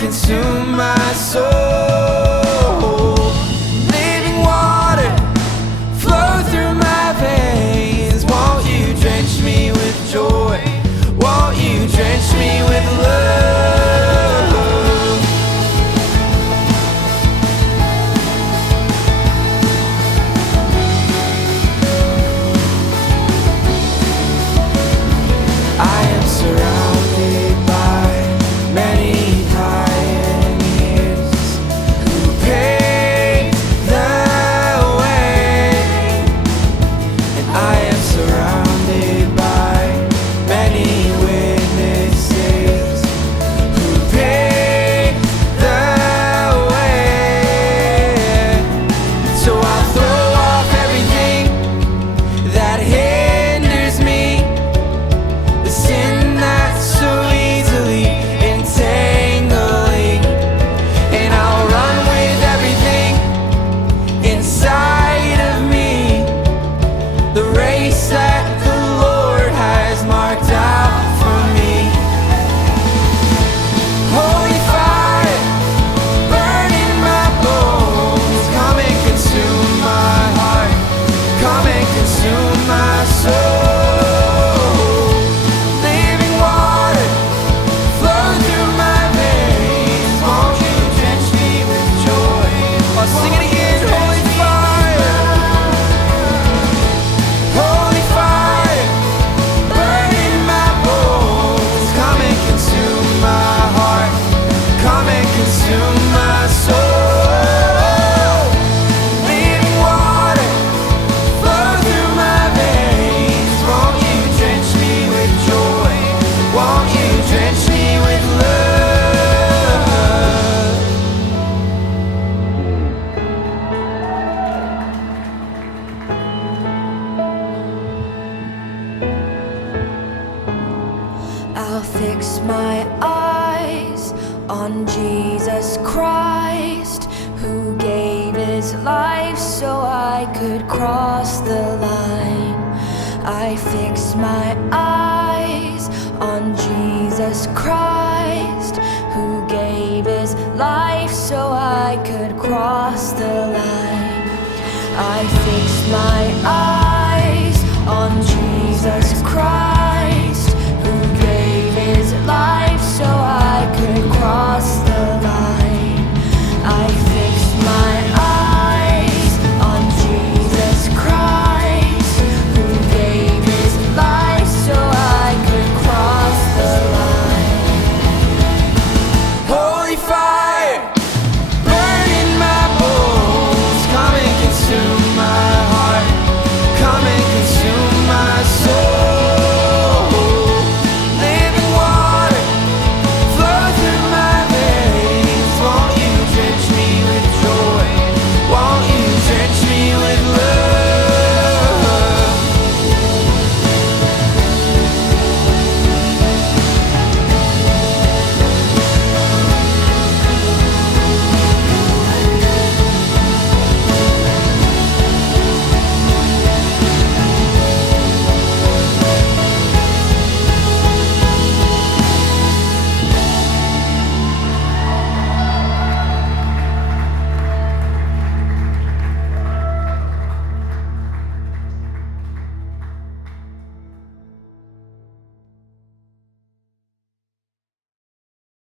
consume my soul. Living water, flow through my veins. Won't you drench me with joy? Won't you drench me with love? I am surrounded by many pioneers who paved the way, and I am surrounded by many witnesses who paved the way. So I'll throw off everything that hinders me, the sin that's so easily entangling, and I'll run with everything inside of me, the race that the Lord has marked out for me. Holy fire, burn in my bones, come and consume my heart, come and consume my soul. Living water, flow through my veins. Won't you drench me with joy? Oh, sing it again. Holy fire, holy fire, burn in my bones. Come and consume my heart, come and consume my soul. Living water, flow through my veins. Won't you drench me with joy? Won't you drench me with love? I'll fix my eyes on Jesus Christ, who gave his life so I could cross the line. I fix my eyes on Jesus Christ, who gave his life so I could cross the line. I fix my eyes